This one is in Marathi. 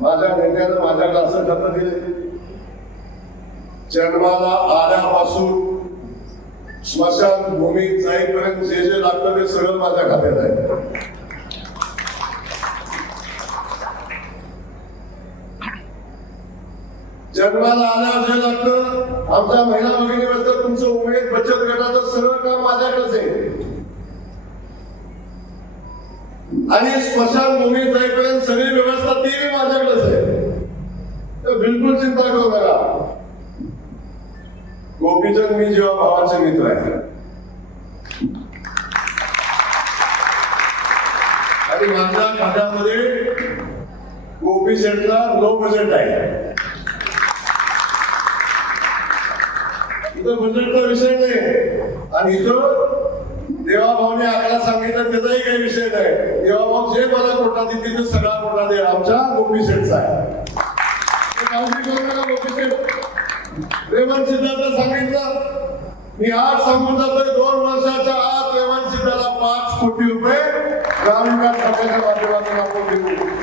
माझ्या नेत्यानं माझ्याकडे असं खतं दिले, जन्माला आल्यापासून स्मशानभूमीत जाईपर्यंत जे जे लागतं ते सगळं माझ्या खात्यात आहे. जन्माला आल्यावर जे लागतं, आमच्या महिला भगिनी बद्दल तुमचं उमेद बचत गटाचं सगळं काम माझ्याकडेच आहे. आणि स्मशानभूमीत जाईपर्यंत सगळी व्यवस्था ती माझ्याकडेच आहे. तर बिलकुल चिंता करू नका. गोपीचंद मी जेव्हा भावाचे मित्र आहे आणि माझ्या खात्यामध्ये गोपी शेटला लो बजेट आहे. इथं बजेटचा विषय नाही आणि इथं देवाभाऊने आम्हाला सांगितलं त्याचाही काही विषय नाही. देवाभाऊ जे मला कोटा देतील ते सगळा कोटा दे आमच्या गोपी शेटचा आहे. गोपी शेट रेवंत सिद्धार्थ सांगितलं, मी आज सांगून जातोय 2 वर्षाच्या आत रेवंत सिद्धाला 5 कोटी रुपये ग्रामीण विकास खात्याच्या माध्यमातून आपण देऊ.